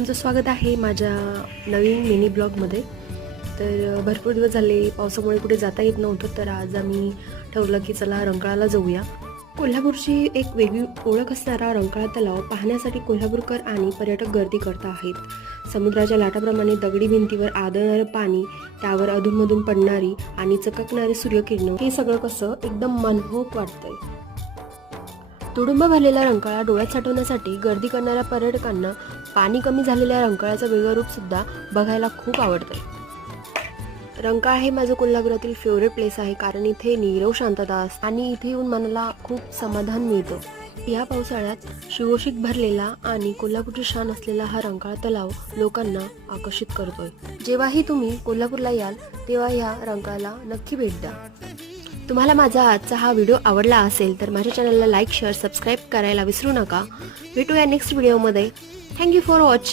तुमचं स्वागत आहे माझ्या नवीन मिनी ब्लॉगमध्ये। तर भरपूर दिवस झाले पावसामुळे कुठे जाता येत नव्हतं, तर आज आम्ही ठरवलं की चला रंकाळाला जाऊया। कोल्हापूरची एक वेगळी ओळख असणारा रंकाळा तलाव पाहण्यासाठी कोल्हापूरकर आणि पर्यटक गर्दी करत आहेत। समुद्राच्या लाटाप्रमाणे दगडी भिंतीवर आदळणारं पाणी, त्यावर अधूनमधून पडणारी आणि चककणारी सूर्यकिरणं, हे सगळं कसं एकदम मनमोहक वाटतंय। तुडुंब भरलेला रंकाळा डोळ्यात साठवण्यासाठी गर्दी करणाऱ्या पर्यटकांना पाणी कमी झालेल्या रंकाळ्याचं वेगळं रूप सुद्धा बघायला खूप आवडतंय। रंकाळा हे माझं कोल्हापुरातील फेवरेट प्लेस आहे, कारण इथे नीरव शांतता असते आणि इथे येऊन मनाला खूप समाधान मिळतं। या पावसाळ्यात शिवोशीत भरलेला आणि कोल्हापूरची शान असलेला हा रंकाळा तलाव लोकांना आकर्षित करतोय। जेव्हाही तुम्ही कोल्हापूरला याल तेव्हा या रंकाळ्याला नक्की भेट द्या। तुम्हाला माझा आजचा हा व्हिडिओ आवडला असेल तर माझ्या चॅनलला लाईक, शेअर, सबस्क्राईब करायला विसरू नका। भेटूया नेक्स्ट व्हिडिओमध्ये। Thank you for watching.